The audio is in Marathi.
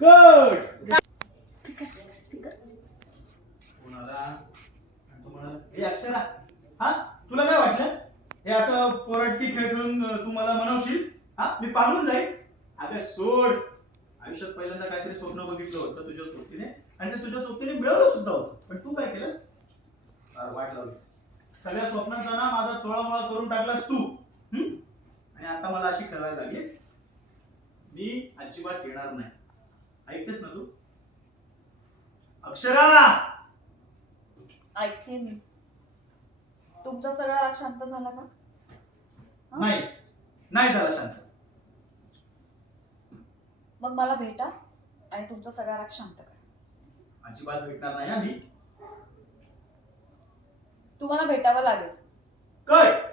कट. स्पीकर कोणाला आणि तो म्हणाला, "ए अक्षरा, हा तुला काय वाटलं हे असं पोरटकी खेळ खेळून तू मला मनवशील? हा मी पागळून जाईल? अगं सोड. आयुष्यात पहिल्यांदा काहीतरी स्वप्न बघितलं होतं तुझ्या सोबतीने आणि ते तुझ्या सोबतीने मिळवलं सुद्धा होतं. पण तू काय केलंस? फार वाट लावलीस. सगळ्या स्वप्नांचा ना माझा चोळामोळा करून टाकलास तू. आणि आता मला अशी करायला लागलीस. मी अजिबात येणार नाही. ऐकतेस ना तू? अक्षरा. ऐकते मी. तुमचा सगळा राग शांत झाला का? नाही नाही झाला शांत. मग मला भेटा आणि तुमचा सगळा राग शांत करा. अजिबात भेटणार नाही आम्ही. तुम्हाला भेटावं लागेल. काय